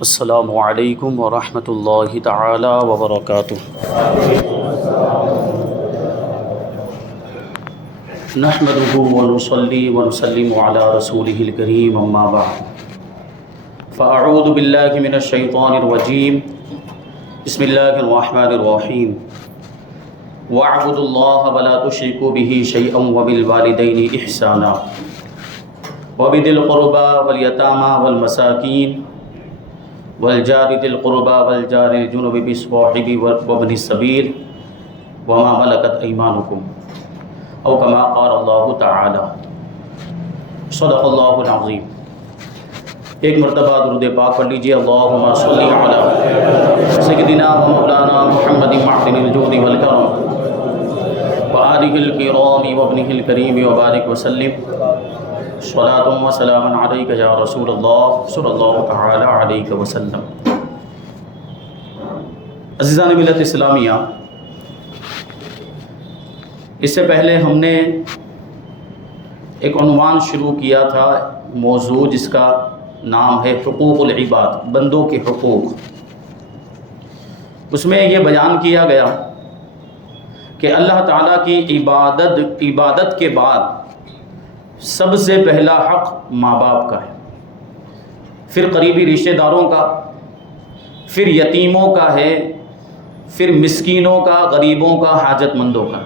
السلام علیکم ورحمۃ اللہ تعالی وبرکاتہ۔ نحمده ونصلي ونسلم على رسوله الكريم اما بعد فاعوذ باللہ من الشیطان الرجیم بسم اللہ الرحمن الرحیم واعبدوا اللہ ولا تشرکوا به شیئا وبالوالدین احسانا وبذی القربى والیتامى والمساکین والجار ذی القربى والجار الجنب بالصاحب وابن السبیل وما ملکت ایمانکم او کما قال اللہ تعالی صدق اللہ العظیم۔ ایک مرتبہ درود پاک پڑھ لیجیے۔ اللہم صلی علی سیدنا و مولانا محمد معدن الجود والکرم وآلہ الکرام وابنہ الکریم وبارک وسلم صلاۃ و سلام علیک یا رسول اللہ صلی اللہ تعالی علیہ وسلم۔ عزیزان ملت اسلامیہ، اس سے پہلے ہم نے ایک عنوان شروع کیا تھا، موضوع جس کا نام ہے حقوق العباد، بندوں کے حقوق۔ اس میں یہ بیان کیا گیا کہ اللہ تعالیٰ کی عبادت کے بعد سب سے پہلا حق ماں باپ کا ہے، پھر قریبی رشتہ داروں کا، پھر یتیموں کا ہے، پھر مسکینوں کا، غریبوں کا، حاجت مندوں کا۔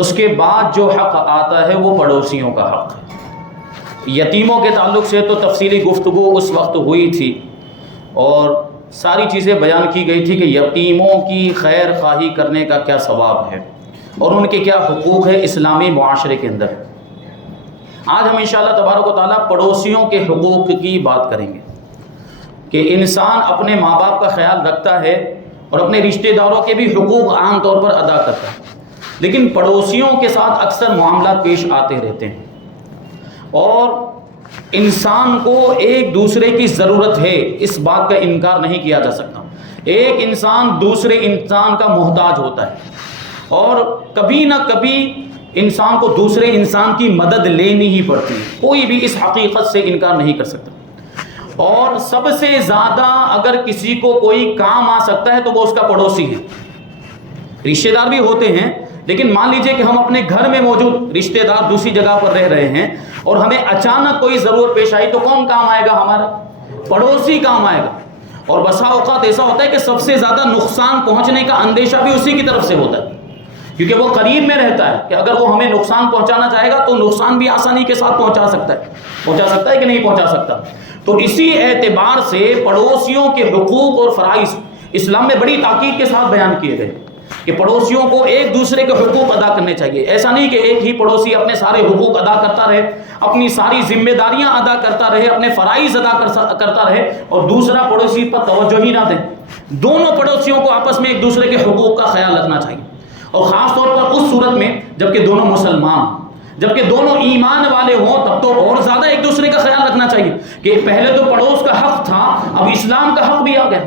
اس کے بعد جو حق آتا ہے وہ پڑوسیوں کا حق ہے۔ یتیموں کے تعلق سے تو تفصیلی گفتگو اس وقت ہوئی تھی اور ساری چیزیں بیان کی گئی تھی کہ یتیموں کی خیر خواہی کرنے کا کیا ثواب ہے اور ان کے کیا حقوق ہے اسلامی معاشرے کے اندر۔ آج ہم انشاءاللہ تبارک و تعالیٰ پڑوسیوں کے حقوق کی بات کریں گے کہ انسان اپنے ماں باپ کا خیال رکھتا ہے اور اپنے رشتہ داروں کے بھی حقوق عام طور پر ادا کرتا ہے، لیکن پڑوسیوں کے ساتھ اکثر معاملات پیش آتے رہتے ہیں اور انسان کو ایک دوسرے کی ضرورت ہے، اس بات کا انکار نہیں کیا جا سکتا۔ ایک انسان دوسرے انسان کا محتاج ہوتا ہے اور کبھی نہ کبھی انسان کو دوسرے انسان کی مدد لینی ہی پڑتی ہے، کوئی بھی اس حقیقت سے انکار نہیں کر سکتا۔ اور سب سے زیادہ اگر کسی کو کوئی کام آ سکتا ہے تو وہ اس کا پڑوسی ہے۔ رشتہ دار بھی ہوتے ہیں، لیکن مان لیجئے کہ ہم اپنے گھر میں موجود رشتہ دار دوسری جگہ پر رہ رہے ہیں اور ہمیں اچانک کوئی ضرورت پیش آئی تو کون کام آئے گا؟ ہمارا پڑوسی کام آئے گا۔ اور بسا اوقات ایسا ہوتا ہے کہ سب سے زیادہ نقصان پہنچنے کا اندیشہ بھی اسی کی طرف سے ہوتا ہے، کیونکہ وہ قریب میں رہتا ہے کہ اگر وہ ہمیں نقصان پہنچانا چاہے گا تو نقصان بھی آسانی کے ساتھ پہنچا سکتا ہے کہ نہیں پہنچا سکتا۔ تو اسی اعتبار سے پڑوسیوں کے حقوق اور فرائض اسلام میں بڑی تاکید کے ساتھ بیان کیے گئے کہ پڑوسیوں کو ایک دوسرے کے حقوق ادا کرنے چاہیے۔ ایسا نہیں کہ ایک ہی پڑوسی اپنے سارے حقوق ادا کرتا رہے، اپنی ساری ذمہ داریاں ادا کرتا رہے، اپنے فرائض ادا کرتا رہے اور دوسرا پڑوسی پر توجہ ہی نہ دے۔ دونوں پڑوسیوں کو آپس میں ایک دوسرے کے حقوق کا خیال رکھنا چاہیے، اور خاص طور پر اس صورت میں جبکہ دونوں مسلمان، جبکہ دونوں ایمان والے ہوں، تب تو اور زیادہ ایک دوسرے کا خیال رکھنا چاہیے کہ پہلے تو پڑوس کا حق تھا، اب اسلام کا حق بھی آ گیا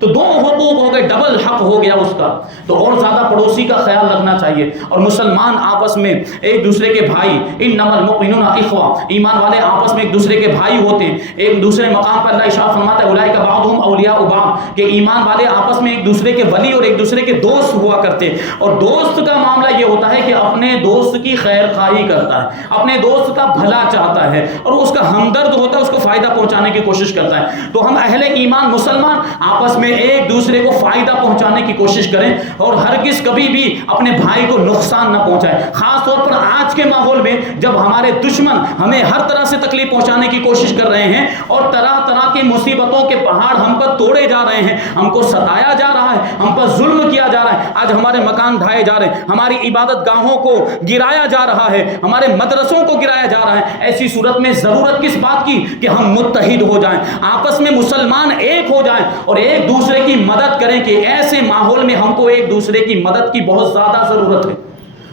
تو دو حقوق ہو گئے، ڈبل حق ہو گیا اس کا، تو اور زیادہ پڑوسی کا خیال رکھنا چاہیے۔ اور مسلمان آپس میں ایک دوسرے کے بھائی، انما المؤمنون اخوہ، ایمان والے آپس میں ایک دوسرے کے بھائی ہوتے ہیں۔ ایک دوسرے مقام پر اللہ ارشاد فرماتا ہے اولئک بعضهم اولیاء بعض، کہ ایمان والے آپس میں ایک دوسرے کے ولی اور ایک دوسرے کے دوست ہوا کرتے ہیں۔ اور دوست کا معاملہ یہ ہوتا ہے کہ اپنے دوست کی خیر خواہی کرتا ہے، اپنے دوست کا بھلا چاہتا ہے اور اس کا ہمدرد ہوتا ہے، اس کو فائدہ پہنچانے کی کوشش کرتا ہے۔ تو ہم اہل ایمان مسلمان آپس میں ایک دوسرے کو فائدہ پہنچانے کی کوشش کریں اور ہرگز کبھی بھی اپنے بھائی کو نقصان نہ پہنچائیں۔ خاص طور پر آج کے ماحول میں جب ہمارے دشمن ہمیں ہر طرح سے تکلیف پہنچانے کی کوشش کر رہے ہیں اور طرح طرح کی مصیبتوں کے پہاڑ ہم پر توڑے جا رہے ہیں، ہم کو ستایا جا رہا ہے، ہم پر ظلم کیا جا رہا ہے، آج ہمارے مکان ڈھائے جا رہے ہیں، ہماری عبادت گاہوں کو گرایا جا رہا ہے، ہمارے مدرسوں کو گرایا جا رہا ہے، ایسی صورت میں ضرورت کس بات کی کہ ہم متحد ہو جائیں، آپس میں مسلمان ایک ہو جائیں اور ایک دوسرے کی مدد کریں کہ ایسے ماحول میں ہم کو ایک دوسرے کی مدد کی بہت زیادہ ضرورت ہے۔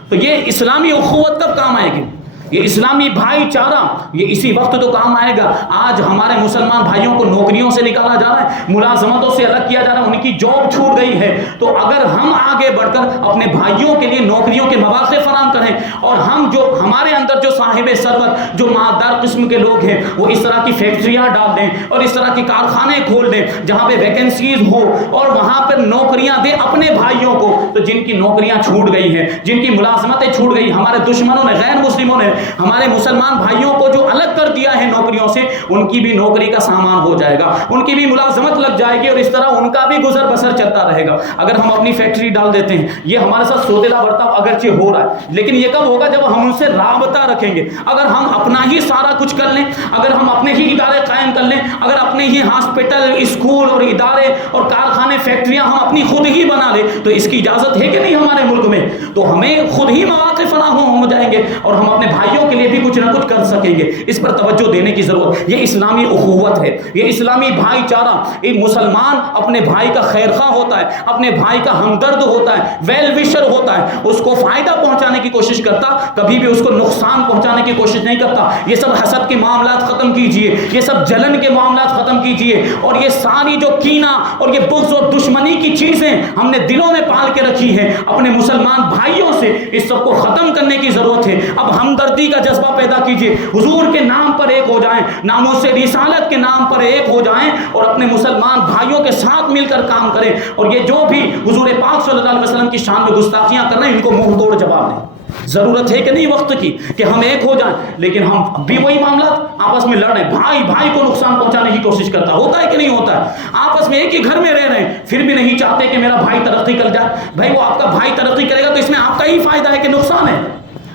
تو یہ اسلامی اخوت کب کام آئے گی؟ یہ اسلامی بھائی چارہ یہ اسی وقت تو کام آئے گا. آج ہمارے مسلمان بھائیوں کو نوکریوں سے نکالا جا رہا ہے, ملازمتوں سے الگ کیا جا رہا ہے, ان کی جاب چھوٹ گئی ہے. تو اگر ہم آگے بڑھ کر اپنے بھائیوں کے لیے نوکریوں کے مواقع فراہم کریں, اور ہم جو ہمارے اندر جو صاحب ثروت جو مالدار قسم کے لوگ ہیں وہ اس طرح کی فیکٹریاں ڈال دیں اور اس طرح کے کارخانے کھول دیں جہاں پہ ویکنسیز ہو اور وہاں پر نوکریاں دیں اپنے بھائیوں کو, تو جن کی نوکریاں چھوٹ گئی ہیں, جن کی ملازمتیں چھوٹ گئی, ہمارے دشمنوں نے, غیر مسلموں نے ہمارے مسلمان بھائیوں کو جو الگ کر دیا ہے نوکریوں سے, ان کی بھی نوکری کا سامان ہو جائے گا, ان کی بھی ملازمت لگ جائے گی اور اس طرح ان کا بھی گزر بسر چلتا رہے گا. اگر ہم اپنی فیکٹری ڈال دیتے ہیں, یہ ہمارے ساتھ سودیلا برتاؤ اگرچہ ہو رہا ہے, لیکن یہ کب ہوگا جب ہم ان سے رابطہ رکھیں گے. اگر ہم اپنا ہی سارا کچھ کر لیں, اگر ہم اپنے ہی ادارے قائم کر لیں, اگر اپنے ہی ہاسپٹل, اسکول اور ادارے اور کارخانے, فیکٹریاں ہم اپنی خود ہی بنا لیں, تو اس کی اجازت ہے کہ نہیں ہمارے ملک میں, تو ہمیں خود ہی مواقع فراہم ہو جائیں گے اور ہم اپنے بھائیوں کے لیے بھی کچھ نہ کچھ کر سکیں گے. اس پر توجہ دینے کی ضرورت. یہ اسلامی اخوت ہے, یہ اسلامی بھائی چارہ. ایک مسلمان اپنے بھائی کا خیر خواہ ہوتا ہے, اپنے بھائی کا ہمدرد ہوتا ہے, ویل وشر ہوتا ہے, اس کو فائدہ پہنچانے کی کوشش کرتا, کبھی بھی اس کو نقصان پہنچانے کی کوشش نہیں کرتا. یہ سب حسد کے معاملات ختم کیجئے, یہ سب جلن کے معاملات ختم کیجئے, اور یہ ساری جو کینہ اور یہ بغض اور دشمنی کی چیزیں ہم نے دلوں میں پال کے رکھی ہیں اپنے مسلمان بھائیوں سے, اس سب کو ختم کرنے کی ضرورت ہے. اب ہمدردی کا جذبہ پیدا کیجئے, حضور کے نام پر ایک ہو جائیں, ناموس رسالت کے نام پر ایک ہو جائیں اور اپنے مسلمان بھائیوں کے ساتھ مل کر کام کریں. اور یہ جو بھی حضور پاک صلی اللہ علیہ وسلم کی شان میں گستاخیاں کر رہے ہیں, ان کو منہ توڑ جواب دیں. ضرورت ہے کہ نہیں وقت کی کہ ہم ایک ہو جائیں, لیکن ہم بھی وہی معاملات آپس میں لڑ رہے ہیں, بھائی بھائی کو نقصان پہنچانے کی کوشش کرتا, ہوتا ہے کہ نہیں ہوتا ہے, آپس میں ایک ہی گھر میں رہ رہے ہیں, پھر بھی نہیں چاہتے کہ میرا بھائی ترقی کر جائے. بھائی وہ آپ کا بھائی ترقی کرے گا تو اس میں آپ کا ہی فائدہ ہے کہ نقصان ہے؟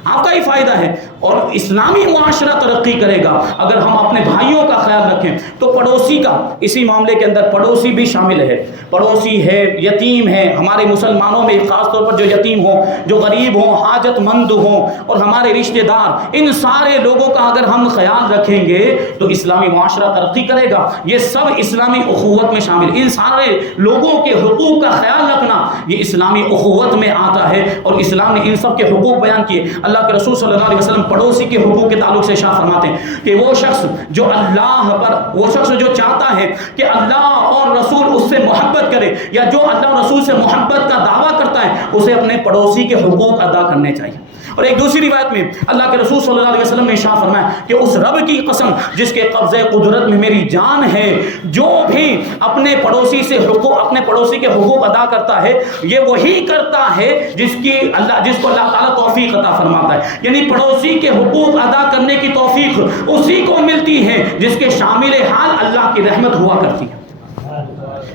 آپ کا ہی فائدہ ہے. اور اسلامی معاشرہ ترقی کرے گا اگر ہم اپنے بھائیوں کا خیال رکھیں. تو پڑوسی کا, اسی معاملے کے اندر پڑوسی بھی شامل ہے. پڑوسی ہے, یتیم ہے, ہمارے مسلمانوں میں خاص طور پر جو یتیم ہوں, جو غریب ہوں, حاجت مند ہوں, اور ہمارے رشتہ دار, ان سارے لوگوں کا اگر ہم خیال رکھیں گے تو اسلامی معاشرہ ترقی کرے گا. یہ سب اسلامی اخوت میں شامل. ان سارے لوگوں کے حقوق کا خیال رکھنا یہ اسلامی اخوت میں آتا ہے, اور اسلام نے ان سب کے حقوق بیان کیے. اللہ کے رسول صلی اللہ علیہ وسلم پڑوسی کے حقوق کے تعلق سے ارشاد فرماتے ہیں کہ وہ شخص جو اللہ پر, وہ شخص جو چاہتا ہے کہ اللہ اور رسول اس سے محبت کرے, یا جو اللہ اور رسول سے محبت کا دعویٰ کرتا ہے, اسے اپنے پڑوسی کے حقوق ادا کرنے چاہیے. اور ایک دوسری روایت میں اللہ کے رسول صلی اللہ علیہ وسلم نے ارشاد فرمایا کہ اس رب کی قسم جس کے قبضے قدرت میں میری جان ہے, جو بھی اپنے پڑوسی سے حقوق, اپنے پڑوسی کے حقوق ادا کرتا ہے, یہ وہی کرتا ہے جس کو اللہ تعالیٰ توفیق عطا فرماتا ہے. یعنی پڑوسی کے حقوق ادا کرنے کی توفیق اسی کو ملتی ہے جس کے شامل حال اللہ کی رحمت ہوا کرتی ہے.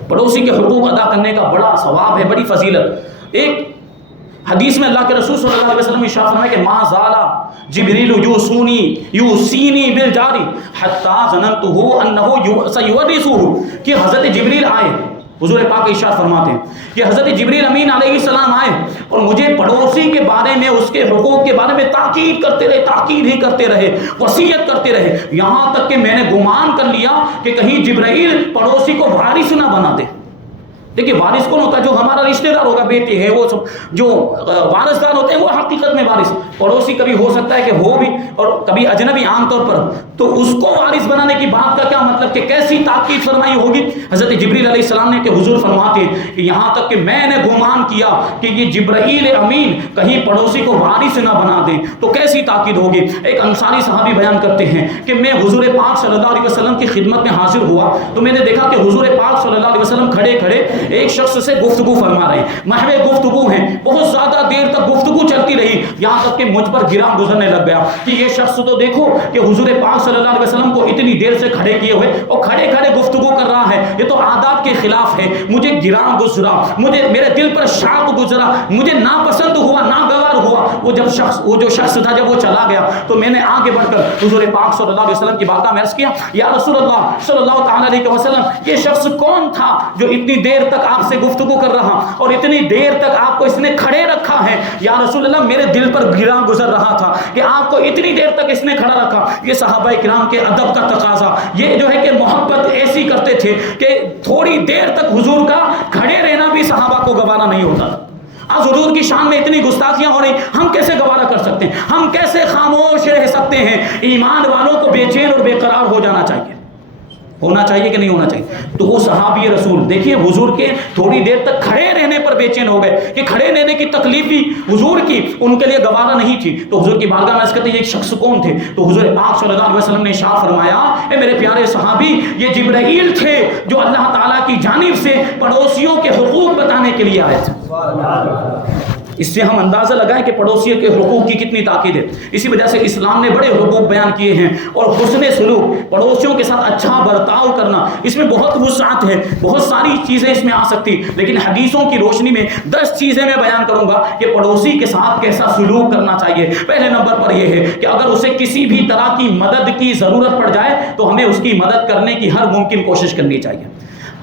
پڑوسی کے حقوق ادا کرنے کا بڑا ثواب ہے, بڑی فضیلت. ایک حدیث میں اللہ کے رسول صلی اللہ علیہ وسلم نے ارشاد فرمایا کہ ما زالا جبریل یوصینی بالجاری حتی ظننته انه سیورثه, کہ حضرت جبریل آئے, حضور پاک ارشاد فرماتے ہیں کہ حضرت جبریل امین علیہ السلام آئے اور مجھے پڑوسی کے بارے میں, اس کے حقوق کے بارے میں تاکید کرتے رہے, وصیت کرتے رہے, یہاں تک کہ میں نے گمان کر لیا کہ کہیں جبرائیل پڑوسی کو وارث نہ بنا دے. دیکھیے وارث کون ہوتا ہے؟ جو ہمارا رشتہ دار ہوگا, بیٹے ہے, وہ سب جو وارثدار ہوتے ہیں وہ حقیقت میں وارث. پڑوسی کبھی ہو سکتا ہے کہ ہو بھی, اور کبھی اجنبی عام طور پر, تو اس کو وارث بنانے کی بات کا کیا مطلب کہ کیسی تاکید فرمائی ہوگی حضرت جبریل علیہ السلام نے, کہ حضور فرماتے ہیں کہ یہاں تک کہ میں نے گمان کیا کہ یہ جبرائیل امین کہیں پڑوسی کو وارث نہ بنا دیں, تو کیسی تاکید ہوگی. ایک انصاری صحابی بیان کرتے ہیں کہ میں حضور پاک صلی اللہ علیہ وسلم کی خدمت میں حاضر ہوا تو میں نے دیکھا کہ حضور پاک صلی اللہ علیہ وسلم کھڑے کھڑے ایک شخص سے گفتگو فرما رہے ہیں, محو گفتگو ہیں, بہت زیادہ دیر تک گفتگو چلتی رہی, یہاں تک کہ مجھ پر گراں گزرنے لگ گیا کہ یہ شخص تو دیکھو کہ حضور پاک صلی اللہ علیہ وسلم کو اتنی دیر سے کھڑے کیے ہوئے اور کھڑے کھڑے گفتگو کر رہا ہے, یہ تو آداب کے خلاف ہے. مجھے گراں گزرا, میرے دل پر شاق گزرا, مجھے ناپسند ہوا, ناگوار ہوا. وہ جو شخص تھا جب وہ چلا گیا تو میں نے آگے بڑھ کر حضور پاک صلی اللہ علیہ وسلم کی بارگاہ میں عرض کیا, یا رسول اللہ صلی اللہ تعالی علیہ وسلم, یہ شخص کون تھا جو اتنی دیر تک آپ سے گفتگو کر رہا اور اتنی دیر تک آپ کو اس نے کھڑے رکھا ہے؟ یا رسول اللہ میرے دل پر گراں گزر رہا تھا کہ آپ کو اتنی دیر تک اس نے کھڑا رکھا. یہ صحابہ کرام کے ادب کا تقاضا, یہ جو ہے کہ محبت ایسی کرتے تھے کہ تھوڑی دیر تک حضور کا کھڑے رہنا بھی صحابہ کو گوارا نہیں ہوتا. آج حضور کی شان میں اتنی گستاخیاں ہو رہی، ہم کیسے گوارا کر سکتے ہیں؟ ہم کیسے خاموش رہ سکتے ہیں؟ ایمان والوں کو بے چین اور بے قرار ہو جانا چاہیے، ہونا چاہیے کہ نہیں ہونا چاہیے؟ تو وہ صحابی رسول دیکھیے حضور کے تھوڑی دیر تک کھڑے رہنے پر بے چین ہو گئے کہ کھڑے رہنے کی تکلیف بھی حضور کی ان کے لیے گوارا نہیں تھی. تو حضور کی بارگاہ میں عرض کرتے ہیں یہ ایک شخص کون تھے؟ تو حضور پاک صلی اللہ علیہ وسلم نے ارشاد فرمایا، اے میرے پیارے صحابی، یہ جبرائیل تھے جو اللہ تعالیٰ کی جانب سے پڑوسیوں کے حقوق بتانے کے لیے آئے تھے. اس سے ہم اندازہ لگائیں کہ پڑوسیوں کے حقوق کی کتنی تاکید ہے. اسی وجہ سے اسلام نے بڑے حقوق بیان کیے ہیں، اور حسن سلوک، پڑوسیوں کے ساتھ اچھا برتاؤ کرنا، اس میں بہت وسعت ہے، بہت ساری چیزیں اس میں آ سکتی، لیکن حدیثوں کی روشنی میں 10 چیزیں میں بیان کروں گا کہ پڑوسی کے ساتھ کیسا سلوک کرنا چاہیے. پہلے نمبر پر یہ ہے کہ اگر اسے کسی بھی طرح کی مدد کی ضرورت پڑ جائے تو ہمیں اس کی مدد کرنے کی ہر ممکن کوشش کرنی چاہیے.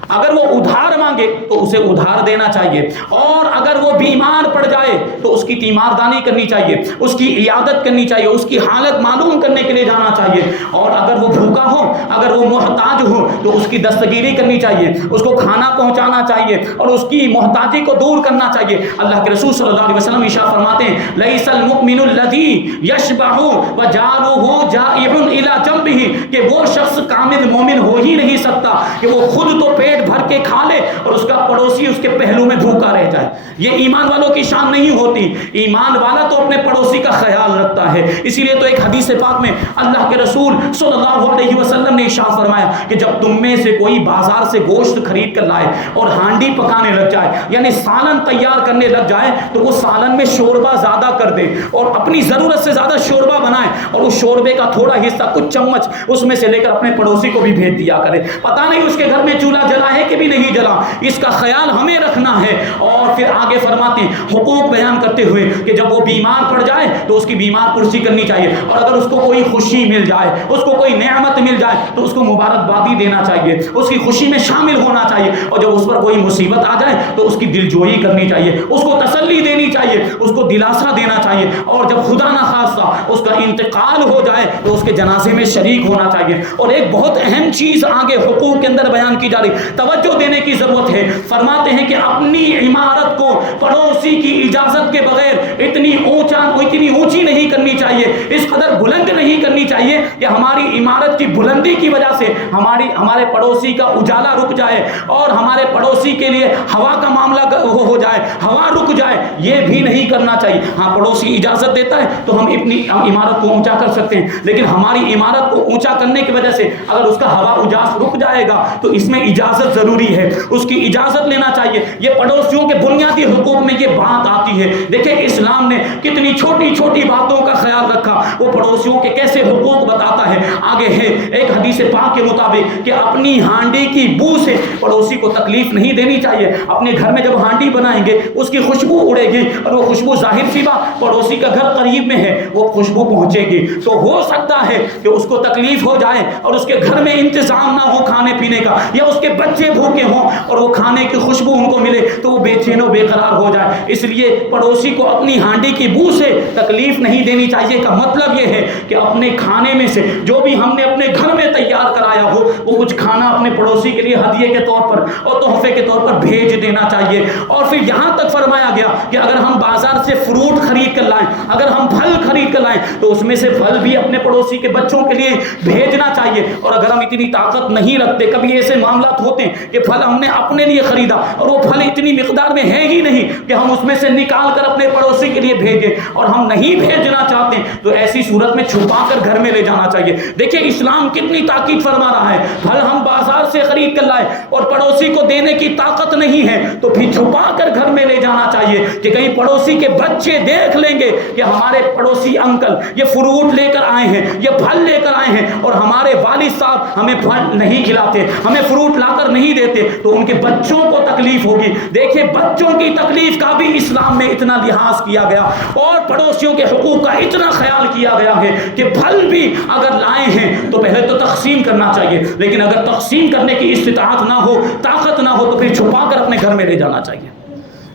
اگر وہ ادھار مانگے تو اسے ادھار دینا چاہیے، اور اگر وہ بیمار پڑ جائے تو اس کی تیماردانی کرنی چاہیے، اس کی عیادت کرنی چاہیے، اس کی حالت معلوم کرنے کے لیے جانا چاہیے. اور اگر وہ بھوکا ہو، اگر وہ محتاج ہو تو اس کی دستگیری کرنی چاہیے، اس کو کھانا پہنچانا چاہیے اور اس کی محتاجی کو دور کرنا چاہیے. اللہ کے رسول صلی اللہ علیہ وسلم ارشاد فرماتے ہیں، لیس المؤمن الذی یشبع وجارہ جائع الی جنبہ، کہ وہ شخص کامل مومن ہو ہی نہیں سکتا کہ وہ خود تو پیٹ بھر کے کھا لے اور اس کا پڑوسی اس کے پہلو میں بھوکا رہ جائے. یہ ایمان والوں کی شان نہیں ہوتی. ایمان والا تو اپنے پڑوسی کا خیال رکھتا ہے. اسی لیے تو ایک حدیث پاک میں اللہ کے رسول صلی اللہ علیہ وسلم نے ارشاد فرمایا کہ جب تم میں سے کوئی بازار سے گوشت خرید کر لائے اور ہانڈی پکانے لگ جائے، یعنی سالن تیار کرنے لگ جائے، تو وہ سالن میں شوربہ زیادہ کر دے اور اپنی ضرورت سے زیادہ شوربہ بنائے، اور اس شوربے کا تھوڑا حصہ، کچھ چمچ اس میں سے لے کر اپنے پڑوسی کو بھی بھیج دیا کرے. پتہ نہیں اس کے گھر میں چولہا جلا ہے کہ بھی نہیں جلا، اس کا خیال ہمیں رکھنا ہے. اور پھر آگے فرماتے ہیں حقوق بیان کرتے ہوئے کہ جب وہ بیمار پڑ جائے تو اس کی بیمار پرسی کرنی چاہیے، اور اگر اس کو کوئی خوشی مل جائے، اس کو کوئی نعمت مل جائے تو اس کو مبارکبادی دینا چاہیے، اس کی خوشی میں شامل ہونا چاہیے. اور جب اس پر کوئی مصیبت آ جائے تو اس کی دلجوئی کرنی چاہیے، اس کو تسلی دینی چاہیے، اس کو دلاسا دینا چاہیے. اور جب خدا نخواستہ اس کا انتقال ہو جائے تو اس کے جنازے میں شریک ہونا چاہیے. اور ایک بہت اہم چیز آگے حقوق کے اندر بیان کی جا رہی، توجہ دینے کی ضرورت ہے. فرماتے ہیں کہ اپنی عمارت کو پڑوسی کی اجازت کے بغیر اتنی اونچی نہیں کرنی چاہیے، اس قدر بلند نہیں کرنی چاہیے کہ ہماری عمارت کی بلندی کی وجہ سے ہمارے پڑوسی کا اجالا رک جائے اور ہمارے پڑوسی کے لیے ہوا کا معاملہ ہو جائے، ہوا رک جائے. یہ بھی نہیں کرنا چاہیے. ہاں، پڑوسی اجازت دیتا ہے تو ہم اپنی عمارت کو اونچا کر سکتے ہیں، لیکن ہماری عمارت کو اونچا کرنے کی وجہ سے اگر اس کا ہوا اجاز رک جائے گا تو اس میں اجازت ضروری ہے، اس کی اجازت لینا چاہیے. یہ پڑوسیوں کے بنیادی حقوق میں یہ بات آتی ہے. دیکھیں اسلام نے کتنی چھوٹی چھوٹی باتوں کا خیال رکھا، وہ پڑوسیوں کے کیسے حقوق بتاتا ہے. آگے ہے ایک حدیث پاک کے مطابق کہ اپنی ہانڈی کی بو سے پڑوسی کو تکلیف نہیں دینی چاہیے. اپنے گھر میں جب ہانڈی بنائیں گے اس کی خوشبو اڑے گی، اور وہ خوشبو ظاہر سی بات پڑوسی کا گھر قریب میں ہے، وہ خوشبو پہنچے گی تو ہو سکتا ہے کہ اس کو تکلیف ہو جائے اور اس کے گھر میں انتظام نہ ہو کھانے پینے کا، یا اس کے بچے بھوکے ہوں اور وہ کھانے کی خوشبو ان کو ملے تو وہ بے چین و بے قرار ہو جائے. اس لیے پڑوسی کو اپنی ہانڈی کی بو سے تکلیف نہیں دینی چاہیے. کا مطلب یہ ہے کہ اپنے کھانے میں سے جو بھی ہم نے اپنے گھر میں تیار کرایا ہو وہ کچھ کھانا اپنے پڑوسی کے لیے ہدیے کے طور پر اور تحفے کے طور پر بھیج دینا چاہیے. اور پھر یہاں تک فرمایا گیا کہ اگر ہم بازار سے فروٹ خرید کر لائیں، اگر ہم پھل خرید کر لائیں تو اس میں سے پھل بھی اپنے پڑوسی کے بچوں کے لیے بھیجنا چاہیے. اور اگر ہم اتنی طاقت نہیں رکھتے، کبھی ایسے معاملات ہوتے ہیں کہ پھل ہم نے اپنے لیے خریدا اور وہ پھل اتنی مقدار میں ہے ہی نہیں کہ ہم اس میں سے نکال کر اپنے پڑوسی کے لیے بھیجیں، اور ہم نہیں بھیجنا چاہتے تو ایسی صورت میں چھپا کر گھر میں لے جانا چاہیے. دیکھیں اسلام کتنی تاکید فرما رہا ہے. پھل ہم بازار سے خرید کر لائے اور پڑوسی کو دینے کی طاقت نہیں ہے تو پھر چھپا کر گھر میں لے جانا چاہیے کہ کہیں پڑوسی کے بچے دیکھ لیں گے کہ ہمارے پڑوسی انکل یہ فروٹ لے کر آئے ہیں، یہ پھل لے کر آئے ہیں، اور ہمارے والد صاحب ہمیں پھل نہیں کھلاتے، ہمیں فروٹ لا کر نہیں دیتے، تو ان کے بچوں کو تکلیف ہوگی. دیکھیں بچوں کی تکلیف کا بھی اسلام میں اتنا لحاظ کیا گیا اور پڑوسیوں کے حقوق کا اتنا خیال کیا گیا ہے کہ پھل بھی اگر لائے ہیں تو پہلے تو تقسیم کرنا چاہیے، لیکن اگر تقسیم کرنے کی استطاعت نہ ہو، طاقت نہ ہو تو پھر چھپا کر اپنے گھر میں لے جانا چاہیے.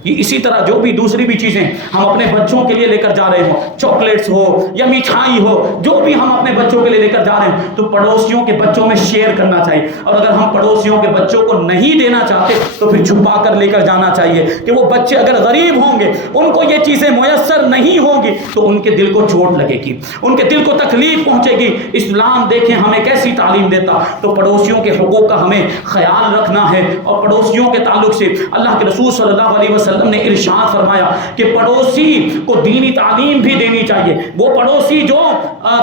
یہ اسی طرح جو بھی دوسری بھی چیزیں ہم اپنے بچوں کے لیے لے کر جا رہے ہوں، چاکلیٹس ہو یا مٹھائی ہو، جو بھی ہم اپنے بچوں کے لیے لے کر جا رہے ہیں تو پڑوسیوں کے بچوں میں شیئر کرنا چاہیے، اور اگر ہم پڑوسیوں کے بچوں کو نہیں دینا چاہتے تو پھر چھپا کر لے کر جانا چاہیے، کہ وہ بچے اگر غریب ہوں گے، ان کو یہ چیزیں میسر نہیں ہوں گی تو ان کے دل کو چوٹ لگے گی، ان کے دل کو تکلیف پہنچے گی۔ اسلام دیکھیں ہمیں کیسی تعلیم دیتا، تو پڑوسیوں کے حقوق کا ہمیں خیال رکھنا ہے، اور پڑوسیوں کے تعلق سے اللہ کے رسول صلی اللہ علیہ وسلم نے ارشاد فرمایا کہ پڑوسی کو دینی تعلیم بھی دینی چاہیے۔ وہ پڑوسی جو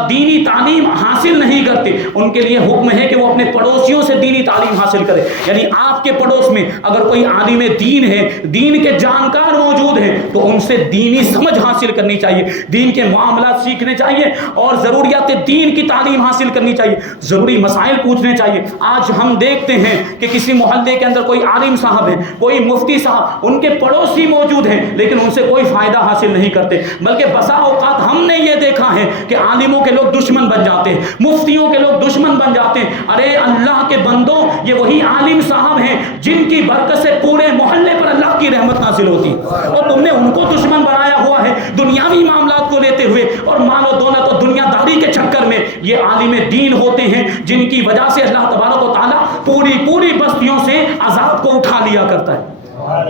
دینی تعلیم حاصل نہیں کرتے ان کے لیے حکم ہے کہ وہ اپنے پڑوسیوں سے دینی تعلیم حاصل کرے، یعنی آپ کے پڑوس میں اگر کوئی عالم دین ہے، دین کے جانکار موجود ہیں، تو ان سے دینی سمجھ حاصل کرنی چاہیے، دین کے معاملات سیکھنے چاہیے، اور ضروریات دین کی تعلیم حاصل کرنی چاہیے، ضروری مسائل پوچھنے چاہیے۔ آج ہم دیکھتے ہیں کہ کسی محلے کے اندر کوئی عالم صاحب ہے، کوئی مفتی صاحب، ان کے پڑوسی موجود ہیں لیکن ان سے کوئی فائدہ حاصل نہیں کرتے، بلکہ بسا اوقات ہم نے یہ دیکھا ہے کہ عالموں کے لوگ دشمن بن جاتے ہیں، مفتیوں کے لوگ دشمن بن جاتے ہیں۔ ارے اللہ کے بندوں، یہ وہی عالم صاحب ہیں جن کی برکت سے پورے محلے پر اللہ کی رحمت نازل ہوتی، اور تم نے ان کو دشمن بنایا ہوا ہے دنیاوی معاملات کو لیتے ہوئے، اور مال و دولت اور دنیا داری کے چکر میں۔ یہ عالم دین ہوتے ہیں جن کی وجہ سے اللہ تبارک و تعالیٰ پوری بستیوں سے عذاب کو اٹھا لیا کرتا ہے۔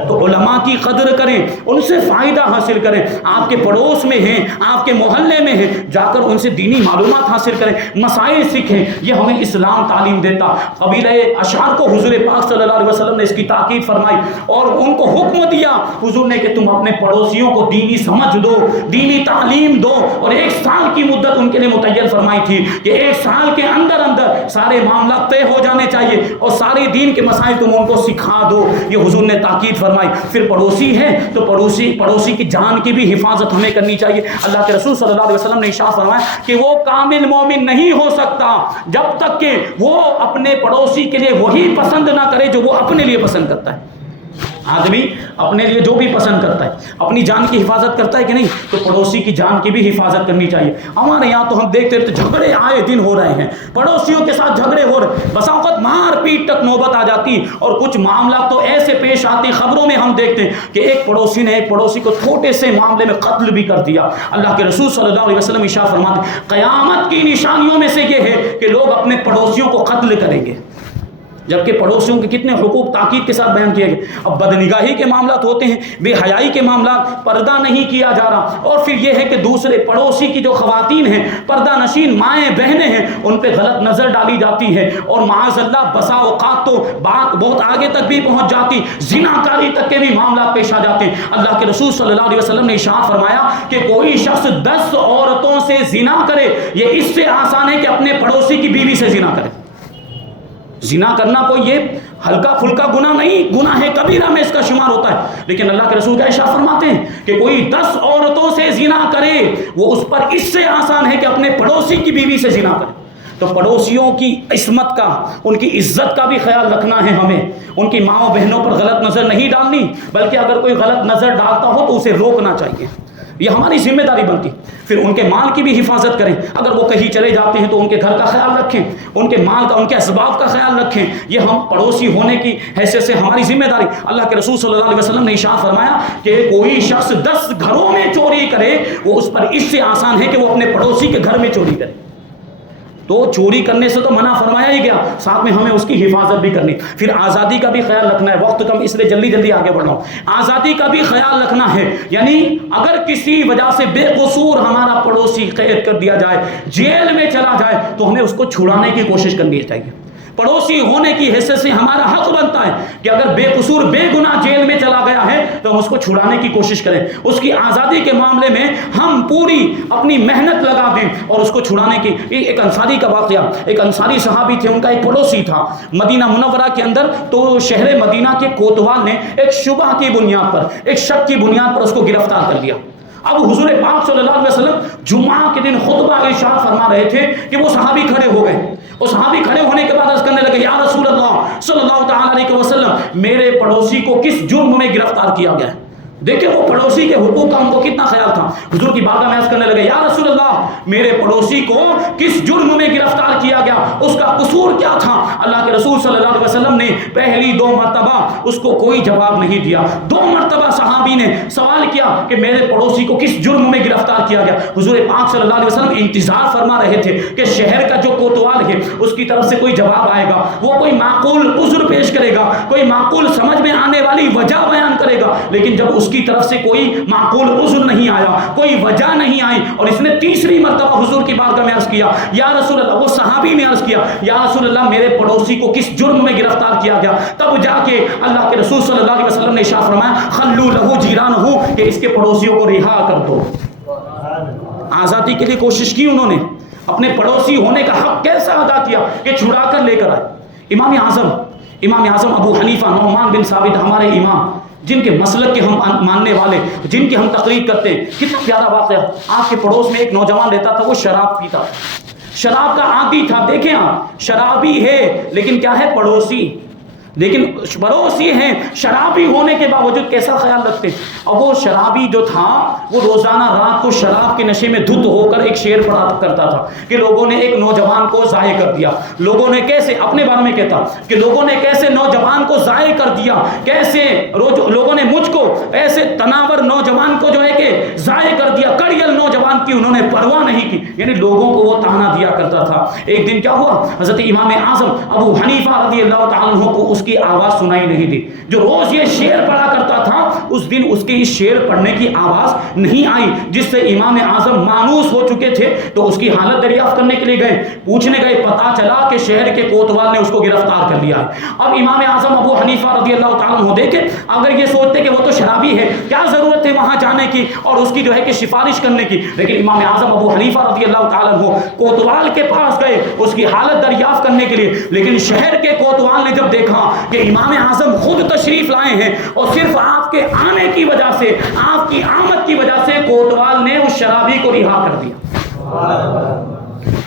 تو علماء کی قدر کریں، ان سے فائدہ حاصل کریں، آپ کے پڑوس میں ہیں، آپ کے محلے میں ہیں، جا کر ان سے دینی معلومات حاصل کریں، مسائل سیکھیں، یہ ہمیں اسلام تعلیم دیتا۔ قبیلہ اشعار کو حضور پاک صلی اللہ علیہ وسلم نے اس کی تاکید فرمائی اور ان کو حکم دیا حضور نے کہ تم اپنے پڑوسیوں کو دینی سمجھ دو، دینی تعلیم دو، اور 1 سال کی مدت ان کے لیے متعین فرمائی تھی کہ 1 سال کے اندر سارے معاملات طے ہو جانے چاہیے اور سارے دین کے مسائل تم ان کو سکھا دو، یہ حضور نے تاکید فرمائی۔ پھر پڑوسی ہے تو پڑوسی کی جان کی بھی حفاظت ہمیں کرنی چاہیے۔ اللہ کے رسول صلی اللہ علیہ وسلم نے ارشاد فرمایا کہ وہ کامل مومن نہیں ہو سکتا جب تک کہ وہ اپنے پڑوسی کے لیے وہی پسند نہ کرے جو وہ اپنے لیے پسند کرتا ہے۔ آدمی اپنے لیے جو بھی پسند کرتا ہے، اپنی جان کی حفاظت کرتا ہے کہ نہیں، تو پڑوسی کی جان کی بھی حفاظت کرنی چاہیے۔ ہمارے یہاں تو ہم دیکھتے ہیں جھگڑے آئے دن ہو رہے ہیں، پڑوسیوں کے ساتھ جھگڑے ہو رہے، بسا اوقات مار پیٹ تک نوبت آ جاتی، اور کچھ معاملات تو ایسے پیش آتے خبروں میں ہم دیکھتے ہیں کہ ایک پڑوسی نے ایک پڑوسی کو چھوٹے سے معاملے میں قتل بھی کر دیا۔ اللہ کے رسول صلی اللہ علیہ وسلم ارشاد فرماتے ہیں قیامت کی نشانیوں میں سے یہ ہے کہ لوگ اپنے پڑوسیوں کو قتل کریں گے، جبکہ پڑوسیوں کے کتنے حقوق تاکید کے ساتھ بیان کیے گئے۔ اب بدنگاہی کے معاملات ہوتے ہیں، بے حیائی کے معاملات، پردہ نہیں کیا جا رہا، اور پھر یہ ہے کہ دوسرے پڑوسی کی جو خواتین ہیں، پردہ نشین مائیں بہنیں ہیں، ان پہ غلط نظر ڈالی جاتی ہے، اور معاذ اللہ بسا اوقات تو بات بہت آگے تک بھی پہنچ جاتی، زناکاری تک کے بھی معاملات پیش آ جاتے ہیں۔ اللہ کے رسول صلی اللہ علیہ وسلم نے ارشاد فرمایا کہ کوئی شخص 10 عورتوں سے زنا کرے، یہ اس سے آسان ہے کہ اپنے پڑوسی کی بیوی سے زنا کرے۔ زنا کرنا کوئی یہ ہلکا پھلکا گناہ نہیں، گناہ کبیرہ میں اس کا شمار ہوتا ہے، لیکن اللہ کے رسول کا ارشاد فرماتے ہیں کہ کوئی 10 عورتوں سے زنا کرے وہ اس پر اس سے آسان ہے کہ اپنے پڑوسی کی بیوی سے زنا کرے۔ تو پڑوسیوں کی عصمت کا، ان کی عزت کا بھی خیال رکھنا ہے ہمیں، ان کی ماں و بہنوں پر غلط نظر نہیں ڈالنی، بلکہ اگر کوئی غلط نظر ڈالتا ہو تو اسے روکنا چاہیے، یہ ہماری ذمہ داری بنتی۔ پھر ان کے مال کی بھی حفاظت کریں، اگر وہ کہیں چلے جاتے ہیں تو ان کے گھر کا خیال رکھیں، ان کے مال کا، ان کے اسباب کا خیال رکھیں، یہ ہم پڑوسی ہونے کی حیثیت سے ہماری ذمہ داری۔ اللہ کے رسول صلی اللہ علیہ وسلم نے ارشاد فرمایا کہ کوئی شخص 10 گھروں میں چوری کرے وہ اس پر اس سے آسان ہے کہ وہ اپنے پڑوسی کے گھر میں چوری کرے۔ تو چوری کرنے سے تو منع فرمایا ہی گیا، ساتھ میں ہمیں اس کی حفاظت بھی کرنی۔ پھر آزادی کا بھی خیال رکھنا ہے، وقت کم اس لیے جلدی آگے بڑھ رہا ہوں۔ آزادی کا بھی خیال رکھنا ہے، یعنی اگر کسی وجہ سے بے قصور ہمارا پڑوسی قید کر دیا جائے، جیل میں چلا جائے، تو ہمیں اس کو چھڑانے کی کوشش کرنی چاہیے۔ پڑوسی ہونے کی حیثیت سے ہمارا حق بنتا ہے کہ اگر بے قصور بے گناہ جیل میں چلا گیا ہے تو ہم اس کو چھڑانے کی کوشش کریں، اس کی آزادی کے معاملے میں ہم پوری اپنی محنت لگا دیں اور اس کو چھڑانے کی۔ ایک انصاری کا واقعہ، ایک انصاری صحابی تھے، ان کا ایک پڑوسی تھا مدینہ منورہ کے اندر، تو شہر مدینہ کے کوتوال نے ایک شبہ کی بنیاد پر، ایک شک کی بنیاد پر اس کو گرفتار کر لیا۔ اب حضور پاک صلی اللہ علیہ وسلم جمعہ کے دن خطبہ ارشاد فرما رہے تھے کہ وہ صحابی کھڑے ہو گئے، اور صحابی کھڑے ہونے کے بعد عرض کرنے لگے یا رسول اللہ صلی اللہ تعالی علیہ وسلم، میرے پڑوسی کو کس جرم میں گرفتار کیا گیا ہے؟ دیکھیں وہ پڑوسی کے حقوق کا ان کو کتنا خیال تھا. حضور کی بارگاہ میں عرض کرنے لگے یا رسول اللہ میرے پڑوسی کو کس جرم میں گرفتار کیا گیا, اس کا قصور کیا تھا؟ اللہ کے رسول صلی اللہ علیہ وسلم نے پہلی 2 مرتبہ اس کو کوئی جواب نہیں دیا. 2 مرتبہ صحابی نے سوال کیا کہ میرے پڑوسی کو کس جرم میں گرفتار کیا گیا. حضور پاک صلی اللہ علیہ وسلم انتظار فرما رہے تھے کہ شہر کا جو کوتوال ہے اس کی طرف سے کوئی جواب آئے گا, وہ کوئی معقول عذر پیش کرے گا, کوئی معقول سمجھ میں آنے والی وجہ بیان کرے گا. لیکن جب اس کی طرف سے کوئی معقول عذر نہیں آیا, کوئی وجہ نہیں آئی, اور اس نے تیسری مرتبہ حضور کی بارگاہ میں عرض کیا یا رسول اللہ, وہ صحابی نے عرض کیا یا رسول اللہ میرے پڑوسی کو کس جرم میں گرفتار کیا گیا, تب جا کے اللہ کے رسول صلی اللہ علیہ وسلم نے ارشاد فرمایا خلو لہو جیرانہو, کہ اس کے پڑوسیوں کو رہا کر دو. آزادی کے لیے کوشش کی انہوں نے, اپنے پڑوسی ہونے کا حق کیسا ادا کیا کہ چھڑا کر لے کر آئے. امام اعظم ابو حنیفہ نعمان بن ثابت ہمارے امام, جن کے مسلک کے ہم ماننے والے, جن کی ہم تقلید کرتے ہیں, کتنا پیارا واقعہ. آپ کے پڑوس میں ایک نوجوان رہتا تھا, وہ شراب پیتا, شراب کا عادی تھا. دیکھیں آپ, شرابی ہے لیکن کیا ہے پڑوسی, لیکن پڑوسی ہیں شرابی ہونے کے باوجود کیسا خیال رکھتے. اور وہ شرابی جو تھا وہ روزانہ رات کو شراب کے نشے میں دھت ہو کر ایک شعر پڑھا کرتا تھا کہ لوگوں نے ایک نوجوان کو ضائع کر دیا. لوگوں نے کیسے, اپنے بارے میں کہتا کہ لوگوں نے کیسے نوجوان کو ضائع کر دیا, کیسے لوگوں نے مجھ کو ایسے تناور نوجوان کو جو ہے کہ ضائع کر دیا, کڑیل نوجوان کی انہوں نے پرواہ نہیں کی. یعنی لوگوں کو وہ تانا دیا کرتا تھا. ایک دن کیا ہوا, حضرت امام اعظم ابو حنیفہ رضی اللہ تعالیٰ عنہ کو اس کی آواز سنائی نہیں دی. جو روز یہ شعر پڑھا کرتا تھا اس دن اس کے اس شعر پڑھنے کی آواز نہیں آئی, جس سے امام اعظم مانوس ہو چکے تھے. تو اس کی حالت دریافت کرنے کے لیے گئے, پوچھنے گئے, پتا چلا کہ شہر کے کوتوال نے اس کو گرفتار کر لیا ہے. اب امام اعظم ابو حنیفہ رضی اللہ تعالیٰ عنہ دیکھیں, اگر یہ سوچتے کہ وہ تو شرابی ہے, کیا ضرورت ہے وہاں جانے کی اور اس کی جو ہے کہ سفارش کرنے کی. لیکن امام اعظم ابو حنیفہ رضی اللہ تعالیٰ عنہ کوتوال کے پاس گئے اس کی حالت دریافت کرنے کے لیے. لیکن شہر کے کوتوال نے جب دیکھا کہ امام اعظم خود تشریف لائے ہیں اور صرف آپ کے آنے کی وجہ سے, آپ کی آمد کی وجہ سے کوتوال نے اس شرابی کو رہا کر دیا.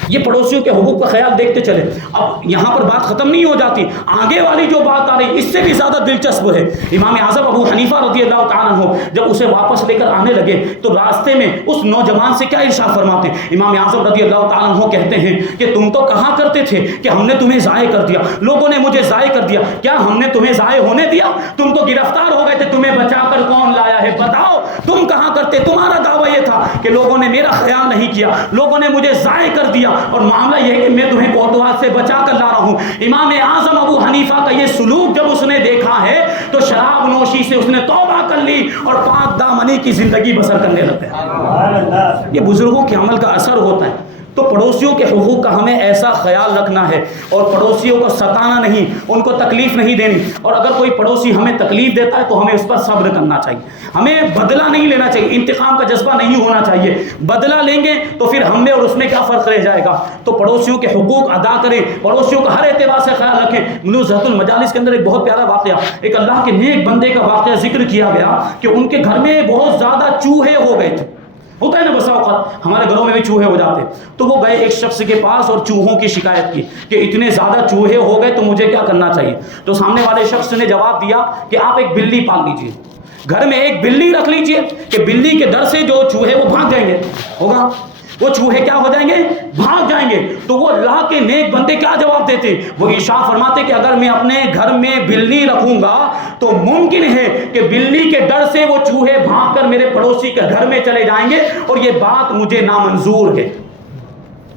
یہ پڑوسیوں کے حقوق کا خیال دیکھتے چلے. اب یہاں پر بات ختم نہیں ہو جاتی, آگے والی جو بات آ رہی اس سے بھی زیادہ دلچسپ ہے. امام اعظم ابو حنیفہ رضی اللہ تعالیٰ عنہ جب اسے واپس لے کر آنے لگے تو راستے میں اس نوجوان سے کیا ارشاد فرماتے ہیں. امام اعظم رضی اللہ تعالیٰ عنہ کہتے ہیں کہ تم تو کہا کرتے تھے کہ ہم نے تمہیں ضائع کر دیا, لوگوں نے مجھے ضائع کر دیا. کیا ہم نے تمہیں ضائع ہونے دیا؟ تم تو گرفتار ہو گئے تھے, تمہیں بچا کر کون لایا ہے بتاؤ. تم کہا کرتے, تمہارا دعویٰ یہ تھا کہ لوگوں نے میرا خیال نہیں کیا, لوگوں نے مجھے ضائع کر دیا, اور معاملہ یہ ہے کہ میں تمہیں کوتوال سے بچا کر لا رہا ہوں. امام اعظم ابو حنیفہ کا یہ سلوک جب اس نے دیکھا ہے تو شراب نوشی سے اس نے توبہ کر لی اور پاک دامنی کی زندگی بسر کرنے لگ گیا. یہ بزرگوں کے عمل کا اثر ہوتا ہے. تو پڑوسیوں کے حقوق کا ہمیں ایسا خیال رکھنا ہے اور پڑوسیوں کو ستانا نہیں, ان کو تکلیف نہیں دینی. اور اگر کوئی پڑوسی ہمیں تکلیف دیتا ہے تو ہمیں اس پر صبر کرنا چاہیے, ہمیں بدلہ نہیں لینا چاہیے, انتقام کا جذبہ نہیں ہونا چاہیے. بدلہ لیں گے تو پھر ہم میں اور اس میں کیا فرق رہ جائے گا. تو پڑوسیوں کے حقوق ادا کریں, پڑوسیوں کا ہر اعتبار سے خیال رکھیں. نزہۃ المجالس کے اندر ایک بہت پیارا واقعہ, ایک اللہ کے نیک بندے کا واقعہ ذکر کیا گیا کہ ان کے گھر میں بہت زیادہ چوہے ہو گئے تھے. ہوتا ہے نا بسا اوقات ہمارے گھروں میں بھی چوہے ہو جاتے. تو وہ گئے ایک شخص کے پاس اور چوہوں کی شکایت کی کہ اتنے زیادہ چوہے ہو گئے تو مجھے کیا کرنا چاہیے. تو سامنے والے شخص نے جواب دیا کہ آپ ایک بلی پال لیجیے, گھر میں ایک بلی رکھ لیجیے کہ بلی کے ڈر سے جو چوہے وہ بھاگ جائیں گے. ہوگا وہ چوہے کیا ہو جائیں گے, بھاگ جائیں گے. تو وہ اللہ کے نیک بندے کیا جواب دیتے, وہ ارشاد فرماتے کہ اگر میں اپنے گھر میں بلی رکھوں گا تو ممکن ہے کہ بلی کے ڈر سے وہ چوہے بھاگ کر میرے پڑوسی کے گھر میں چلے جائیں گے اور یہ بات مجھے نامنظور ہے.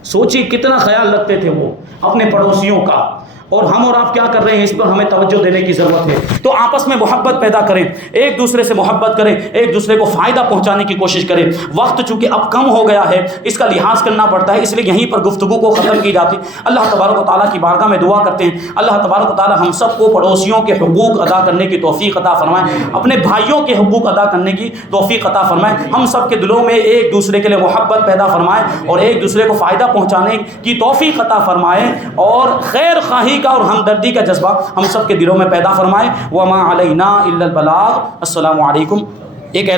سوچیے کتنا خیال رکھتے تھے وہ اپنے پڑوسیوں کا. اور ہم اور آپ کیا کر رہے ہیں, اس پر ہمیں توجہ دینے کی ضرورت ہے. تو آپس میں محبت پیدا کریں, ایک دوسرے سے محبت کریں, ایک دوسرے کو فائدہ پہنچانے کی کوشش کریں. وقت چونکہ اب کم ہو گیا ہے اس کا لحاظ کرنا پڑتا ہے, اس لیے یہیں پر گفتگو کو ختم کی جاتی. اللہ تبارک و تعالیٰ کی بارگاہ میں دعا کرتے ہیں اللہ تبارک و تعالیٰ ہم سب کو پڑوسیوں کے حقوق ادا کرنے کی توفیق عطا فرمائے, اپنے بھائیوں کے حقوق ادا کرنے کی توفیق عطا فرمائے. ہم سب کے دلوں میں ایک دوسرے کے لیے محبت پیدا فرمائے اور ایک دوسرے کو فائدہ پہنچانے کی توفیق عطا فرمائے اور خیر خواہی کا اور ہمدردی کا جذبہ ہم سب کے دلوں میں پیدا فرمائے. وما علینا الا البلاغ. السلام علیکم. ایک